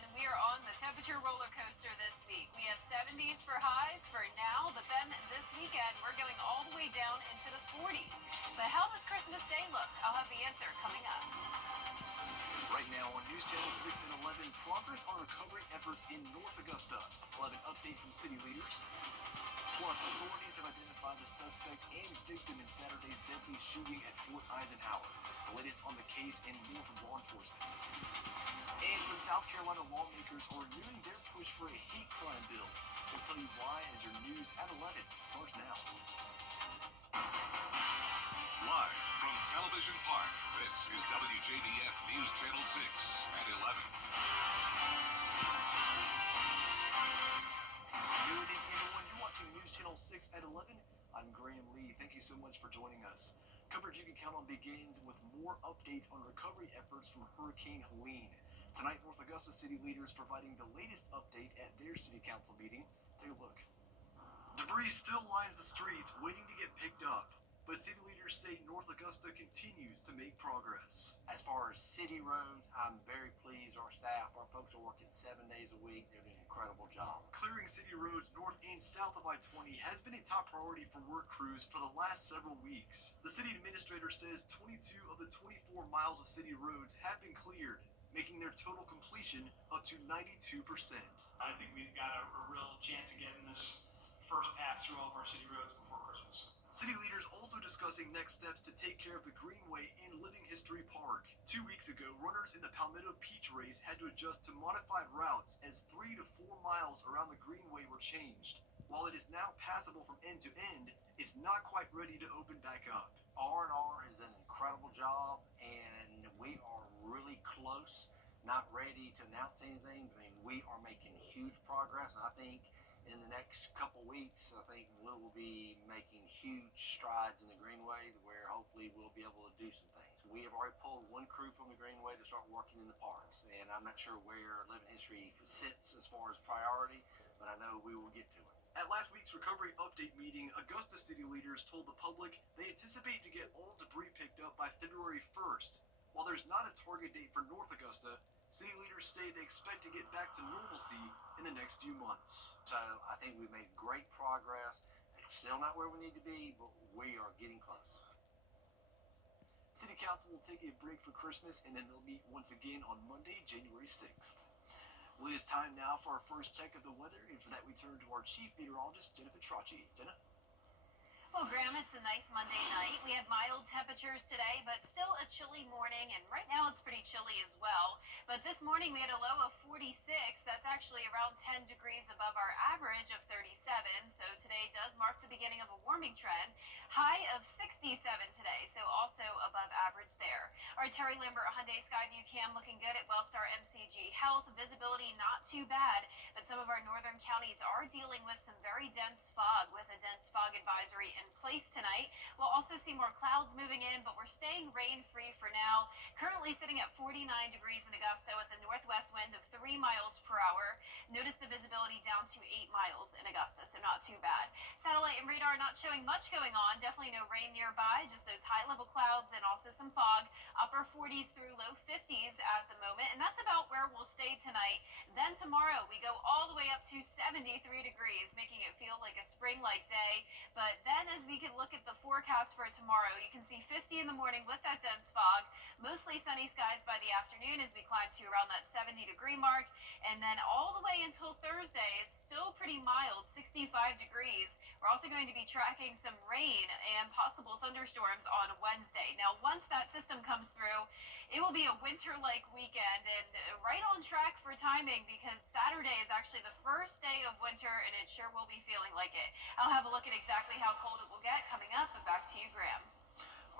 and we are on the temperature roller coaster this week. We have 70s for highs for now, but then this weekend we're going all the way down into the 40s. But how does Christmas Day look? I'll have the answer coming up. Right now on News Channel 6 and 11, progress on recovery efforts in North Augusta. We'll have an update from city leaders. Plus, authorities have identified the suspect and victim in Saturday's deadly shooting at Fort Eisenhower. The latest on the case and more from law enforcement. And some South Carolina lawmakers are renewing their push for a hate crime bill. We'll tell you why as your news at 11 starts now. Live from Television Park, this is WJBF News Channel 6 at 11. Good evening, everyone. You're watching News Channel 6 at 11. I'm Graham Lee. Thank you so much for joining us. Coverage you can count on begins with more updates on recovery efforts from Hurricane Helene. Tonight, North Augusta city leaders providing the latest update at their city council meeting. Take a look. Debris still lines the streets waiting to get picked up. But city leaders say North Augusta continues to make progress. As far as city roads, I'm very pleased. Our staff, our folks are working 7 days a week. They're doing an incredible job. Clearing city roads north and south of I-20 has been a top priority for work crews for the last several weeks. The city administrator says 22 of the 24 miles of city roads have been cleared, making their total completion up to 92%. I think we've got a real chance of getting this first pass through all of our city roads before Christmas. City leaders also discussing next steps to take care of the Greenway and Living History Park. 2 weeks ago, runners in the Palmetto Peach Race had to adjust to modified routes as 3 to 4 miles around the Greenway were changed. While it is now passable from end to end, it's not quite ready to open back up. R&R has done an incredible job, and we are really close. Not ready to announce anything, but I mean, we are making huge progress, and I think in the next couple weeks, I think we will be making huge strides in the Greenway where hopefully we'll be able to do some things. We have already pulled one crew from the Greenway to start working in the parks, and I'm not sure where Living History sits as far as priority, but I know we will get to it. At last week's recovery update meeting, Augusta city leaders told the public they anticipate to get all debris picked up by February 1st. While there's not a target date for North Augusta, city leaders say they expect to get back to normalcy in the next few months. So I think we've made great progress. It's still not where we need to be, but we are getting close. City Council will take a break for Christmas, and then they'll meet once again on Monday, January 6th. Well, it is time now for our first check of the weather, and for that we turn to our chief meteorologist, Jenna Petracci. Jenna? Well, Graham, it's a nice Monday night. We had mild temperatures today, but still a chilly morning, and right now it's pretty chilly as well. But this morning we had a low of 46. That's actually around 10 degrees above our average of 37. So today does mark the beginning of a warming trend. High of 67 today, so also above average there. Our Terry Lambert Hyundai Skyview cam looking good at Wellstar MCG Health. Visibility not too bad, but some of our northern counties are dealing with some very dense fog with a dense fog advisory in place tonight. We'll also see more clouds moving in, but we're staying rain-free for now. Currently sitting at 49 degrees in Augusta with a northwest wind of 3 miles per hour. Notice the visibility down to 8 miles in Augusta, so not too bad. Satellite and radar not showing much going on. Definitely no rain nearby, just those high-level clouds and also some fog. Upper 40s through low 50s at the moment, and that's about where we'll stay tonight. Then tomorrow we go all the way up to 73 degrees, making it feel like a spring-like day. But then as we can look at the forecast for tomorrow, you can see 50 in the morning with that dense fog, mostly sunny skies by the afternoon as we climb to around that 70-degree mark, and then all the way until Thursday, it's still pretty mild, 65 degrees. We're also going to be tracking some rain and possible thunderstorms on Wednesday. Now, once that system comes through, it will be a winter-like weekend and right on track for timing because Saturday is actually the first day of winter, and it sure will be feeling like it. I'll have a look at exactly how cold it will get coming up, and back to you, Graham.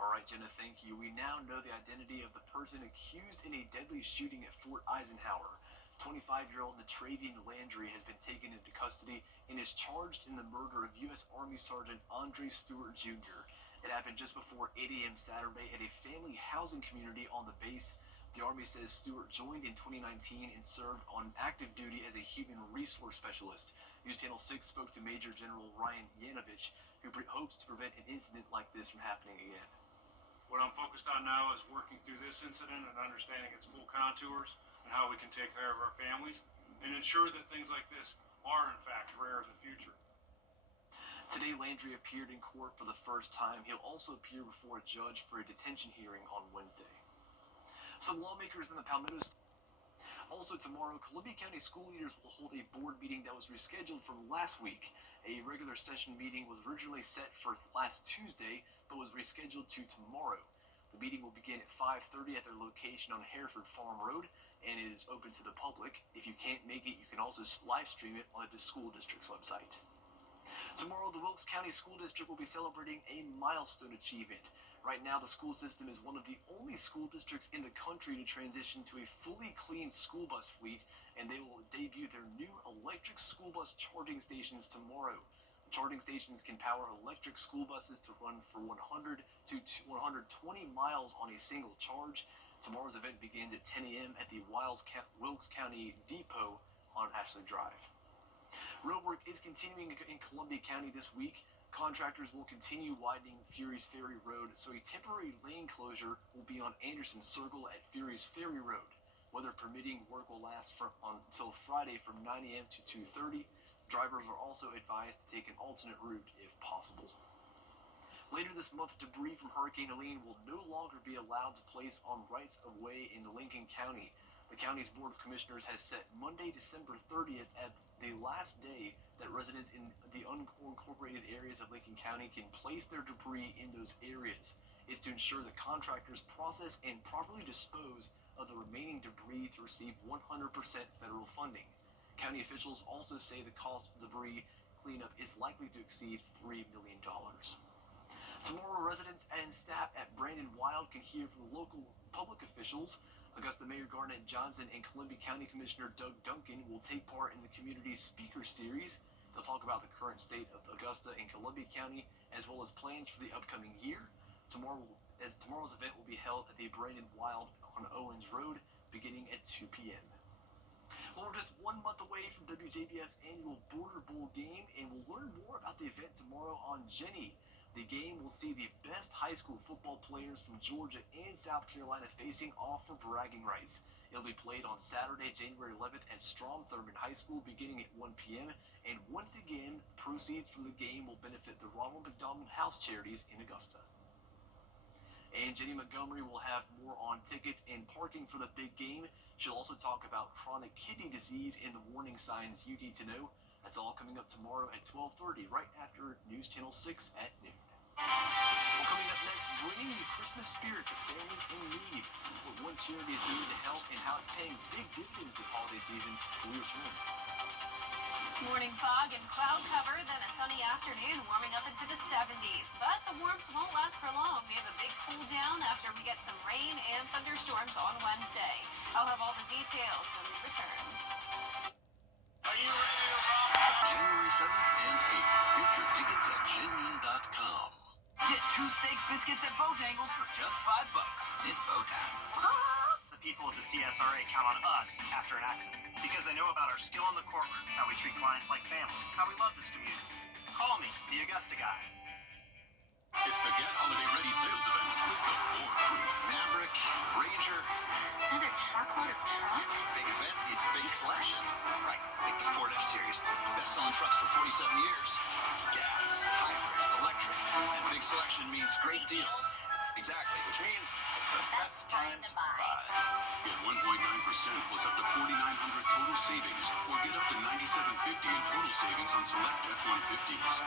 All right, Jenna, thank you. We now know the identity of the person accused in a deadly shooting at Fort Eisenhower. 25-year-old Natravian Landry has been taken into custody and is charged in the murder of U.S. Army Sergeant Andre Stewart Jr. It happened just before 8 a.m. Saturday at a family housing community on the base. The Army says Stewart joined in 2019 and served on active duty as a human resource specialist. News Channel 6 spoke to Major General Ryan Yanovich, who hopes to prevent an incident like this from happening again. What I'm focused on now is working through this incident and understanding its full contours and and how we can take care of our families and ensure that things like this are in fact rare in the future. Today, Landry appeared in court for the first time. He'll also appear before a judge for a detention hearing on Wednesday. Some lawmakers in the Palmetto State. Also tomorrow, Columbia County school leaders will hold a board meeting that was rescheduled from last week. A regular session meeting was originally set for last Tuesday, but was rescheduled to tomorrow. The meeting will begin at 5:30 at their location on Hereford Farm Road, and it is open to the public. If you can't make it, you can also live stream it on the school district's website. Tomorrow, the Wilkes County School District will be celebrating a milestone achievement. Right now, the school system is one of the only school districts in the country to transition to a fully clean school bus fleet, and they will debut their new electric school bus charging stations tomorrow. The charging stations can power electric school buses to run for 100 to 120 miles on a single charge. Tomorrow's event begins at 10 a.m. at the Wilkes County Depot on Ashley Drive. Road work is continuing in Columbia County this week. Contractors will continue widening Fury's Ferry Road, so a temporary lane closure will be on Anderson Circle at Fury's Ferry Road. Weather permitting, work will last until Friday from 9 a.m. to 2:30. Drivers are also advised to take an alternate route if possible. Later this month, debris from Hurricane Helene will no longer be allowed to place on rights of way in Lincoln County. The county's Board of Commissioners has set Monday, December 30th as the last day that residents in the unincorporated areas of Lincoln County can place their debris in those areas. It's to ensure that contractors process and properly dispose of the remaining debris to receive 100% federal funding. County officials also say the cost of debris cleanup is likely to exceed $3 million. Tomorrow, residents and staff at Brandon Wild can hear from local public officials. Augusta Mayor Garnett Johnson and Columbia County Commissioner Doug Duncan will take part in the community's speaker series. They'll talk about the current state of Augusta and Columbia County, as well as plans for the upcoming year. Tomorrow's event will be held at the Brandon Wild on Owens Road, beginning at 2 p.m. Well, we're just 1 month away from WJBF's annual Border Bowl game, and we'll learn more about the event tomorrow on Jenny. The game will see the best high school football players from Georgia and South Carolina facing off for bragging rights. It'll be played on Saturday, January 11th at Strom Thurmond High School beginning at 1 p.m. And once again, proceeds from the game will benefit the Ronald McDonald House Charities in Augusta. And Jenny Montgomery will have more on tickets and parking for the big game. She'll also talk about chronic kidney disease and the warning signs you need to know. That's all coming up tomorrow at 12:30, right after News Channel 6 at noon. Well, coming up next, bringing the Christmas spirit to families in need. What one charity is doing to help and how it's paying big dividends this holiday season. We return. Morning fog and cloud cover, then a sunny afternoon warming up into the 70s. But the warmth won't last for long. We have a big cool down after we get some rain and thunderstorms on Wednesday. I'll have all the details when we return. Are you ready to rock? January 7th and 8th. Get your tickets at genuine.com. Get 2 steak biscuits at Bojangles for just $5. It's bow time. The people of the CSRA count on us after an accident because they know about our skill in the courtroom, how we treat clients like family, how we love this community. Call me, the Augusta guy. It's the Get Holiday Ready sales event with the Ford crew. Maverick, Ranger. Another truckload of trucks? Big event needs big selection. Right, like the Ford F-Series. Best-selling trucks for 47 years. Gas, hybrid, electric. And big selection means great deals. Exactly, which means it's the best time to buy. Get 1.9% plus up to $4,900 total savings, or get up to $9,750 in total savings on select F-150s.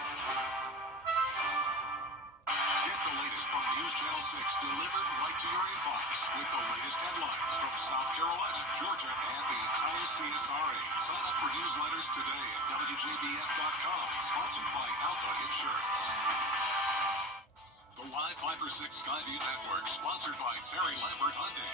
Get the latest from News Channel 6 delivered right to your inbox with the latest headlines from South Carolina, Georgia, and the entire CSRA. Sign up for newsletters today at WJBF.com. Sponsored by Alpha Insurance. The Live 5/6 Skyview Network, sponsored by Terry Lambert Hyundai.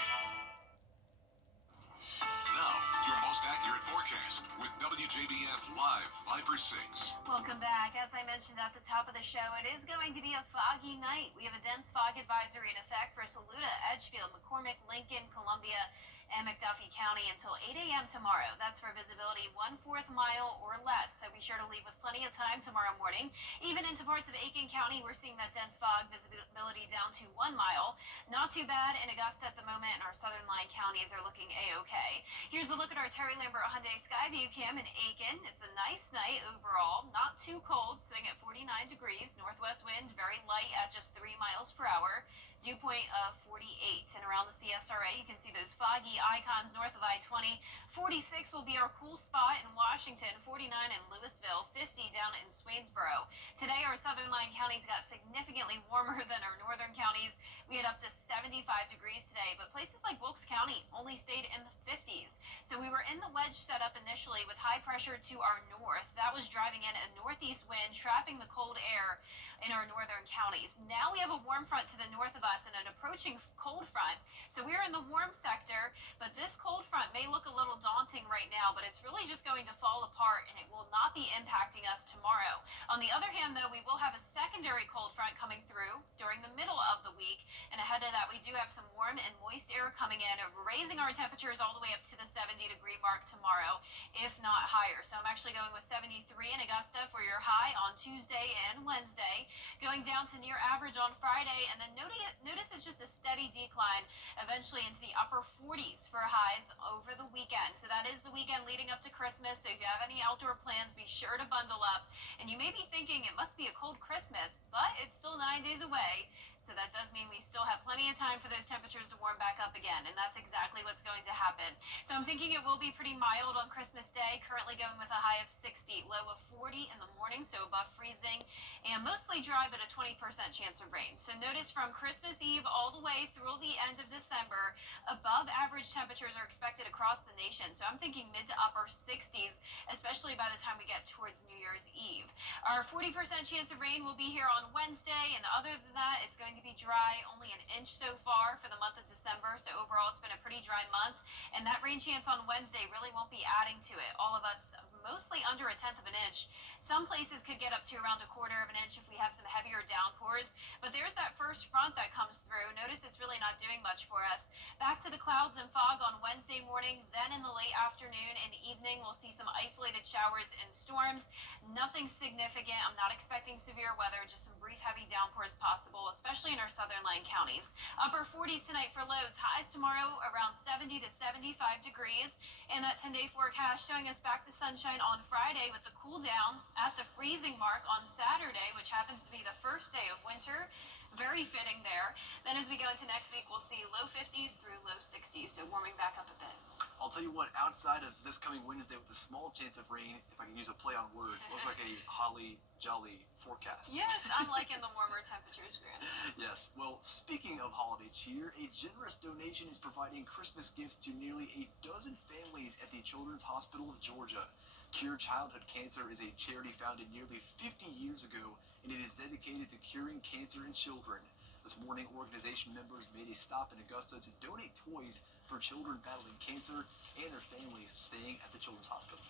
Now, your most accurate forecast with WJBF Live 5/6. Welcome back. As I mentioned at the top of the show, it is going to be a foggy night. We have a dense fog advisory in effect for Saluda, Edgefield, McCormick, Lincoln, Columbia, and McDuffie County until 8 a.m. tomorrow. That's for visibility 1/4 mile or less, so be sure to leave with plenty of time tomorrow morning. Even into parts of Aiken County, we're seeing that dense fog, visibility down to 1 mile. Not too bad in Augusta at the moment, and our southern line counties are looking a-okay. Here's a look at our Terry Lambert Hyundai Skyview cam in Aiken. It's a nice night overall, not too cold, sitting at 49 degrees. Northwest wind very light at just 3 miles per hour. Dew point of 48. And around the CSRA, you can see those foggy icons north of I-20. 46 will be our cool spot in Washington, 49 in Louisville, 50 down in Swainsboro. Today, our southern line counties got significantly warmer than our northern counties. We had up to 75 degrees today, but places like Wilkes County only stayed in the 50s. So we were in the wedge setup initially with high pressure to our north. That was driving in a northeast wind, trapping the cold air in our northern counties. Now we have a warm front to the north of us and an approaching cold front. So we're in the warm sector, but this cold front may look a little daunting right now, but it's really just going to fall apart and it will not be impacting us tomorrow. On the other hand, though, we will have a secondary cold front coming through during the middle of the week, and ahead of that, we do have some warm and moist air coming in, raising our temperatures all the way up to the 70-degree mark tomorrow, if not higher. So I'm actually going with 73 in Augusta for your high on Tuesday and Wednesday, going down to near average on Friday, and then notice it's just a steady decline eventually into the upper 40s for highs over the weekend. So that is the weekend leading up to Christmas. So if you have any outdoor plans, be sure to bundle up. And you may be thinking it must be a cold Christmas, but it's still 9 days away. So that does mean we still have plenty of time for those temperatures to warm back up again, and that's exactly what's going to happen. So I'm thinking it will be pretty mild on Christmas Day, currently going with a high of 60, low of 40 in the morning, so above freezing, and mostly dry, but a 20% chance of rain. So notice from Christmas Eve all the way through the end of December, above average temperatures are expected across the nation. So I'm thinking mid to upper 60s, especially by the time we get towards New Year's Eve. Our 40% chance of rain will be here on Wednesday, and other than that, it's going to be dry, only an inch so far for the month of December. So overall, it's been a pretty dry month, and that rain chance on Wednesday really won't be adding to it. All of us mostly under a 1/10 of an inch. Some places could get up to around 1/4 of an inch if we have some heavier downpours, but there's that first front that comes through. Notice it's really not doing much for us. Back to the clouds and fog on Wednesday morning, then in the late afternoon and evening, we'll see some isolated showers and storms. Nothing significant. I'm not expecting severe weather, just some brief heavy downpours possible, especially in our southern line counties. Upper 40s tonight for lows. Highs tomorrow around 70 to 75 degrees. And that 10-day forecast showing us back to sunshine on Friday with the cool down at the freezing mark on Saturday, which happens to be the first day of winter. Very fitting there. Then as we go into next week, we'll see low 50s through low 60s, so warming back up a bit. I'll tell you what, outside of this coming Wednesday with a small chance of rain, if I can use a play on words, looks like a holly jolly forecast. Yes, I'm liking the warmer temperatures, Grant. Yes. Well, speaking of holiday cheer, a generous donation is providing Christmas gifts to nearly a dozen families at the Children's Hospital of Georgia. Cure Childhood Cancer is a charity founded nearly 50 years ago, and it is dedicated to curing cancer in children. This morning, organization members made a stop in Augusta to donate toys for children battling cancer and their families staying at the Children's Hospital.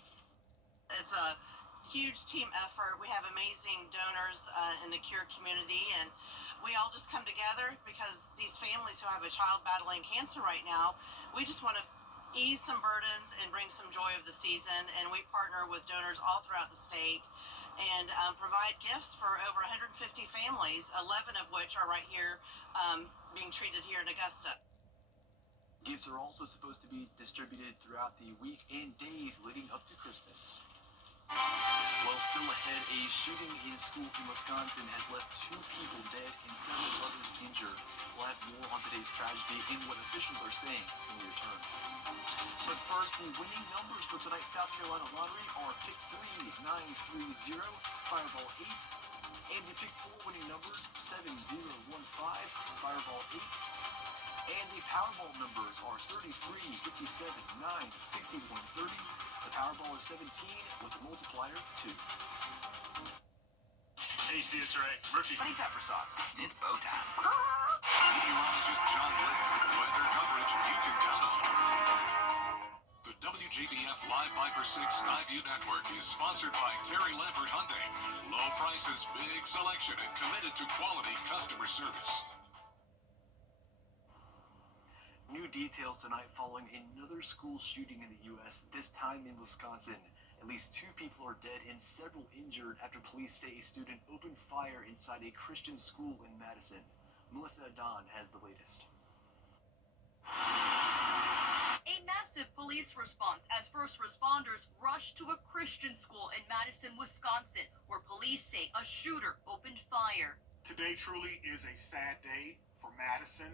It's a huge team effort. We have amazing donors in the Cure community, and we all just come together because these families who have a child battling cancer right now, we just want to ease some burdens and bring some joy of the season, and we partner with donors all throughout the state and provide gifts for over 150 families, 11 of which are right here being treated here in Augusta. Gifts are also supposed to be distributed throughout the week and days leading up to Christmas. Well, still ahead, a shooting in school in Wisconsin has left 2 people dead and several others injured. We'll have more on today's tragedy and what officials are saying when we return. But first, the winning numbers for tonight's South Carolina lottery are Pick 3, 930, Fireball 8, and the Pick 4 winning numbers 7015, Fireball 8, and the Powerball numbers are 33, 57, 9, 61, 30. The Powerball is 17 with a multiplier 2. Hey, CSRA, Murphy. Honey pepper sauce. It's bow time. Meteorologist John Lynn. Weather coverage you can count on. The WJBF Live Viper 6 Skyview Network is sponsored by Terry Lambert Hyundai. Low prices, big selection, and committed to quality customer service. New details tonight following another school shooting in the U.S., this time in Wisconsin. At least 2 people are dead and several injured after police say a student opened fire inside a Christian school in Madison. Melissa Adon has the latest. A massive police response as first responders rushed to a Christian school in Madison, Wisconsin, where police say a shooter opened fire. Today truly is a sad day for Madison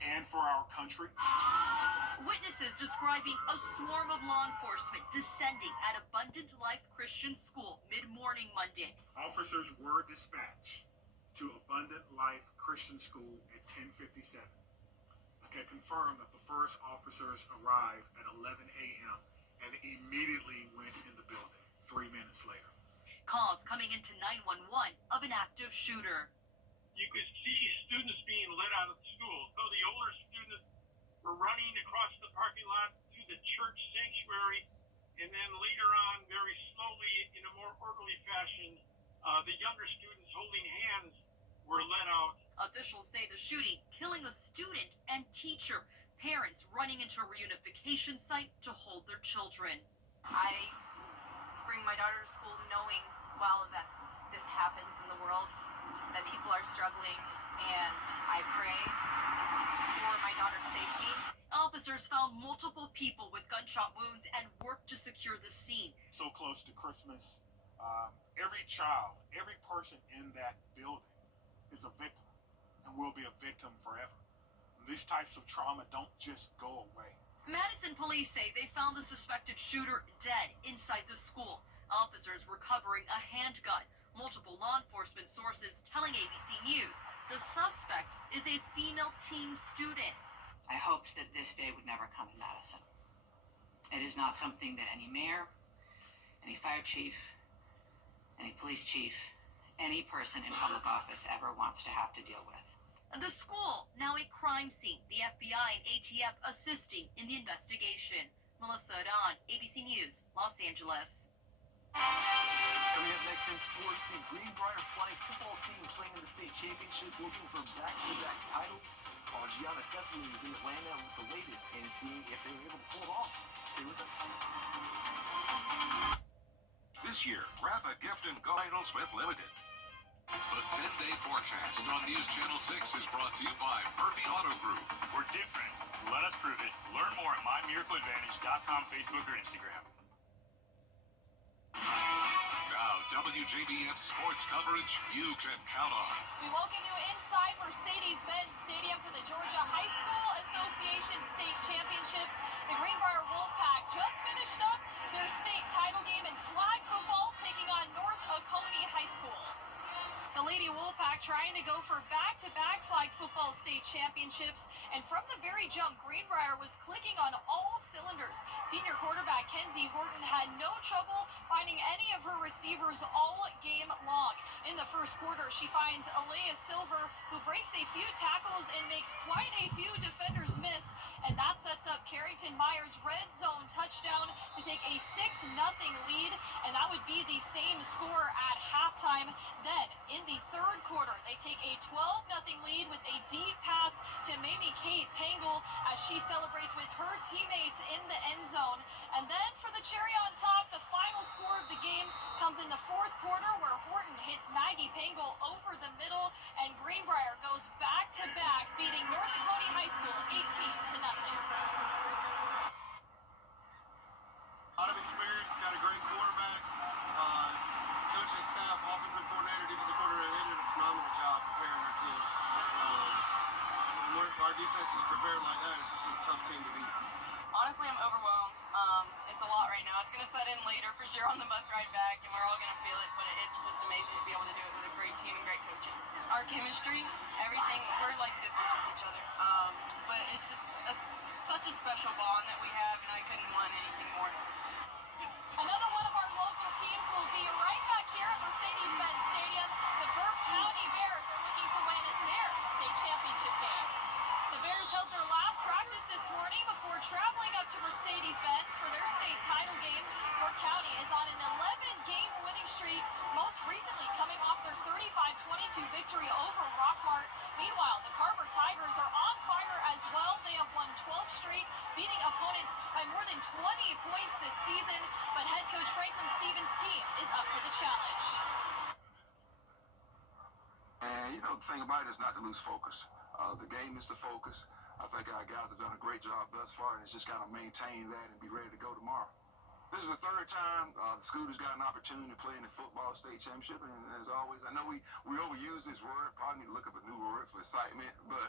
and for our country. Witnesses describing a swarm of law enforcement descending at Abundant Life Christian School mid-morning Monday. Officers were dispatched to Abundant Life Christian School at 10:57. I can confirm that the first officers arrived at 11 a.m. and immediately went in the building 3 minutes later. Calls coming into 911 of an active shooter. You could see students being let out of school. So the older students were running across the parking lot to the church sanctuary, and then later on, very slowly, in a more orderly fashion, the younger students holding hands were let out. Officials say the shooting killing a student and teacher. Parents running into a reunification site to hold their children. I bring my daughter to school knowing, well, that this happens in the world, that people are struggling, and I pray for my daughter's safety. Officers found multiple people with gunshot wounds and worked to secure the scene. So close to Christmas, every child, every person in that building is a victim and will be a victim forever. These types of trauma don't just go away. Madison police say they found the suspected shooter dead inside the school. Officers recovering a handgun. Multiple law enforcement sources telling ABC News the suspect is a female teen student. I hoped that this day would never come in Madison. It is not something that any mayor, any fire chief, any police chief, any person in public office ever wants to have to deal with. The school, now a crime scene. The FBI and ATF assisting in the investigation. Melissa Adon, ABC News, Los Angeles. Coming up next in sports, the Greenbrier flag football team playing in the state championship looking for back-to-back titles. While Gianna Stephanie was in Atlanta with the latest and seeing if they were able to pull it off. Stay with us. This year, wrap a gift and go Smith Limited. The 10-day forecast on News Channel 6 is brought to you by Murphy Auto Group. We're different. Let us prove it. Learn more at mymiracleadvantage.com, Facebook, or Instagram. Now, WJBF sports coverage you can count on. We welcome you inside Mercedes-Benz Stadium for the Georgia High School Association State Championships. The Greenbrier Wolfpack just finished up their state title game in flag football, taking on North Oconee High School. The Lady Wolfpack trying to go for back-to-back flag football state championships, and from the very jump, Greenbrier was clicking on all cylinders. Senior quarterback Kenzie Horton had no trouble finding any of her receivers all game long. In the first quarter, she finds Alea Silver, who breaks a few tackles and makes quite a few defenders miss, and that sets up Carrington Myers' red zone touchdown to take a 6-0 lead, and that would be the same score at halftime. Then, in the third quarter, they take a 12-0 lead with a deep pass to Mamie Kate Pangel as she celebrates with her teammates in the end zone. And then for the cherry on top, the final score of the game comes in the fourth quarter where Horton hits Maggie Pangel over the middle, and Greenbrier goes back-to-back, beating North Oconee High School 18-0. A lot of experience, got a great quarterback. Coaching staff, offensive coordinator, defensive coordinator, they did a phenomenal job preparing their team. Our defense is prepared like that. It's just a tough team to beat. Honestly, I'm overwhelmed. It's a lot right now. It's going to set in later for sure on the bus ride back, and we're all going to feel it, but it's just amazing to be able to do it with a great team and great coaches. Our chemistry, everything, we're like sisters with each other. But it's just such a special bond that we have, and I couldn't want anything more. Another one of our local teams will be right back here at Mercedes-Benz Stadium. The Burke County Bears are looking to win their state championship game. The Bears held their last practice this morning before traveling up to Mercedes-Benz for their state title game. Burke County is on an 11-game winning streak, most recently coming off their 35-22 victory over Rockmart. Meanwhile, the Carver Tigers are on fire as well. They have know, the thing about it is not to lose focus. The game is the focus. I think our guys have done a great job thus far, and it's just got to maintain that and be ready to go tomorrow. This is the third time the Scooters got an opportunity to play in the football state championship, and as always, I know we overuse this word. Probably need to look up a new word for excitement, but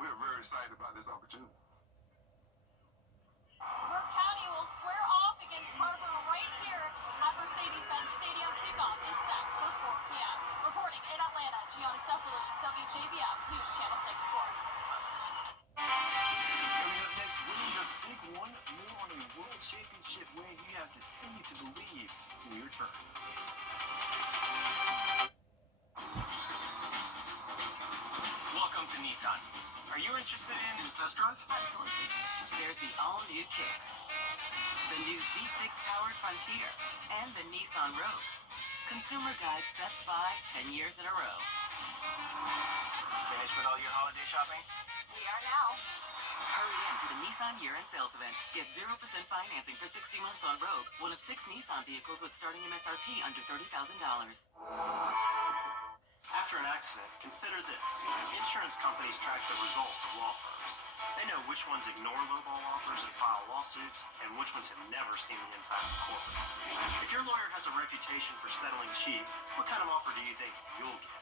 we're very excited about this opportunity. Burke County will square off against Carver right here at Mercedes-Benz Stadium. Kickoff is set for 4 p.m. Reporting in Atlanta, Gianna Cephalou, WJBF News Channel 6 Sports. Coming up next, winning the big one, more on a world championship win you have to see to believe. We return. Welcome to Nissan. Are you interested in a test drive? Absolutely. There's the all-new Kicks, the new V6 powered Frontier, and the Nissan Rogue. Consumer Guide's Best Buy 10 years in a row. Finished with all your holiday shopping? We are now. Hurry in to the Nissan year-end sales event. Get 0% financing for 60 months on Rogue, one of 6 Nissan vehicles with starting MSRP under $30,000. After an accident, consider this. Insurance companies track the results of law firms. They know which ones ignore lowball offers and file lawsuits, and which ones have never seen the inside of a courtroom. If your lawyer has a reputation for settling cheap, what kind of offer do you think you'll get?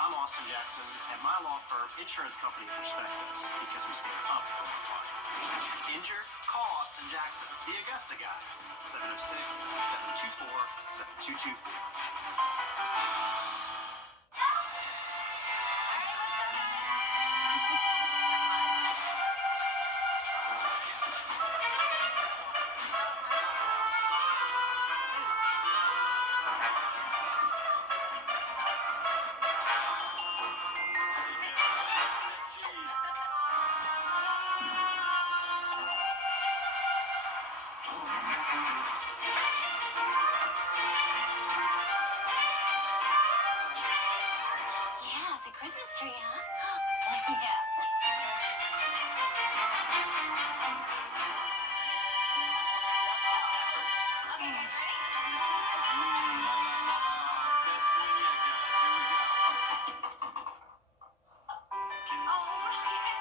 I'm Austin Jackson. At my law firm, insurance companies respect us because we stand up for our clients. Injured? Call Austin Jackson, the Augusta guy. 706-724-7224. Yeah, it's a Christmas tree, huh? Yeah. Okay, guys, ready? Best one yet, guys. Here we go. Oh, Ryan!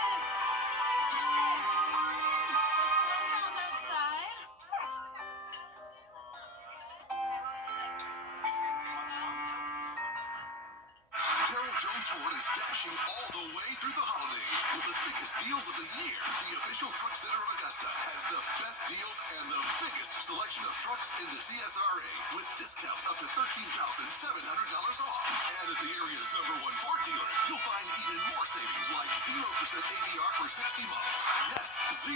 What's the wind on that side? Gerald Jones Ford is dashing all the way through the holidays with the biggest deals of the year. The official truck center of Augusta has the best deals and the biggest selection of trucks in the CSRA with discounts up to $13,700 off. And at the area's #1 Ford dealer, you'll find even more savings like 0% ADR for 60 months. Yes, 0%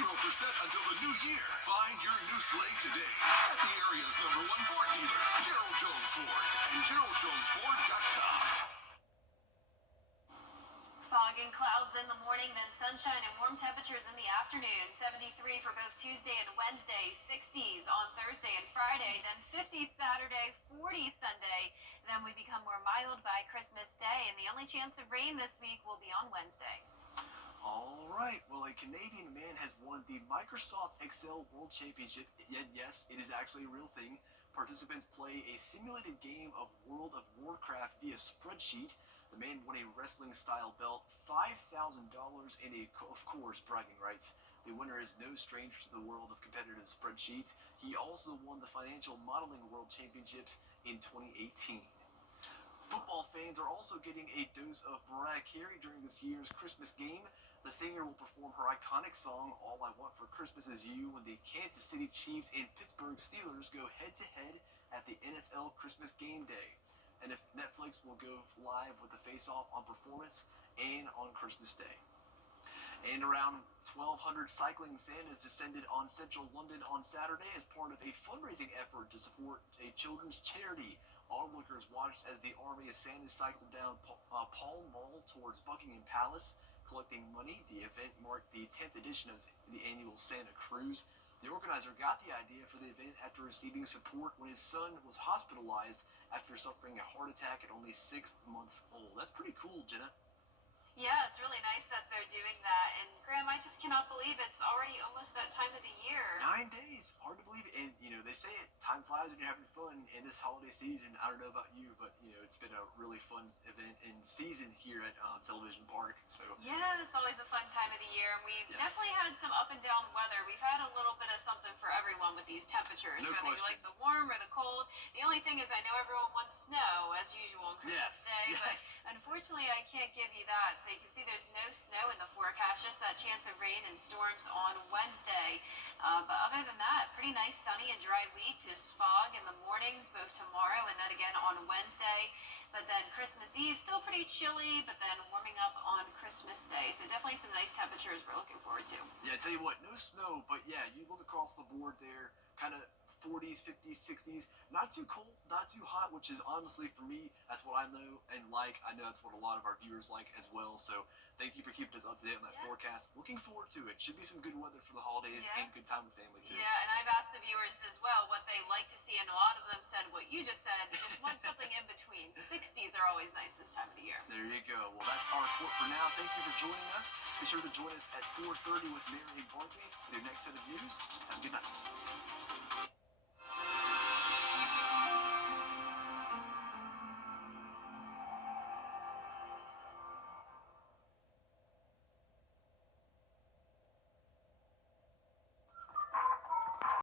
until the new year. Find your new sleigh today at the area's #1 Ford dealer, Gerald Jones Ford, and GeraldJonesFord.com. Fog and clouds in the morning, then sunshine and warm temperatures in the afternoon. 73 for both Tuesday and Wednesday, 60s on Thursday and Friday, then 50s Saturday, 40s Sunday. Then we become more mild by Christmas Day, and the only chance of rain this week will be on Wednesday. All right. Well, a Canadian man has won the Microsoft Excel World Championship. Yet, yes, it is actually a real thing. Participants play a simulated game of World of Warcraft via spreadsheet. The man won a wrestling-style belt, $5,000, and of course, bragging rights. The winner is no stranger to the world of competitive spreadsheets. He also won the Financial Modeling World Championships in 2018. Football fans are also getting a dose of Mariah Carey during this year's Christmas game. The singer will perform her iconic song, All I Want for Christmas Is You, when the Kansas City Chiefs and Pittsburgh Steelers go head-to-head at the NFL Christmas Game Day. And if Netflix will go live with the face-off on Performance and on Christmas Day. And around 1,200 cycling Santas descended on central London on Saturday as part of a fundraising effort to support a children's charity. Onlookers watched as the army of Santas cycled down Pall Mall towards Buckingham Palace, collecting money. The event marked the 10th edition of the annual Santa Cruise. The organizer got the idea for the event after receiving support when his son was hospitalized after suffering a heart attack at only 6 months old. That's pretty cool, Jenna. Yeah, it's really nice that they're doing that. And Graham, I just cannot believe it's already almost that time of the year. 9 days. Hard to believe it. And, they say time flies when you're having fun. In this holiday season, I don't know about you, but it's been a really fun event and season here at Television Park. So Yeah, it's always a fun time of the year, and we've Yes. definitely had some up and down weather. We've had a little bit of something for everyone with these temperatures, No whether you question. like the warm or the cold. The only thing is, I know everyone wants snow as usual on Christmas Yes, Day, yes. but unfortunately, I can't give you that. So you can see there's no snow in the forecast, just that chance of rain and storms on Wednesday. But other than that, pretty nice sunny and dry week. Just fog in the mornings, both tomorrow and then again on Wednesday. But then Christmas Eve, still pretty chilly, but then warming up on Christmas Day. So definitely some nice temperatures we're looking forward to. Yeah, I tell you what, no snow, but yeah, you look across the board there, kind of 40s, 50s, 60s, not too cold, not too hot, which is honestly for me, that's what I know and like. I know that's what a lot of our viewers like as well. So thank you for keeping us up to date on that forecast. Looking forward to it. Should be some good weather for the holidays and good time with family too. Yeah, and I've asked the viewers as well what they like to see, and a lot of them said what you just said. They just want something in between. 60s are always nice this time of the year. There you go. Well, that's our report for now. Thank you for joining us. Be sure to join us at 4:30 with Mary and Barkley for your next set of news. Have a good night.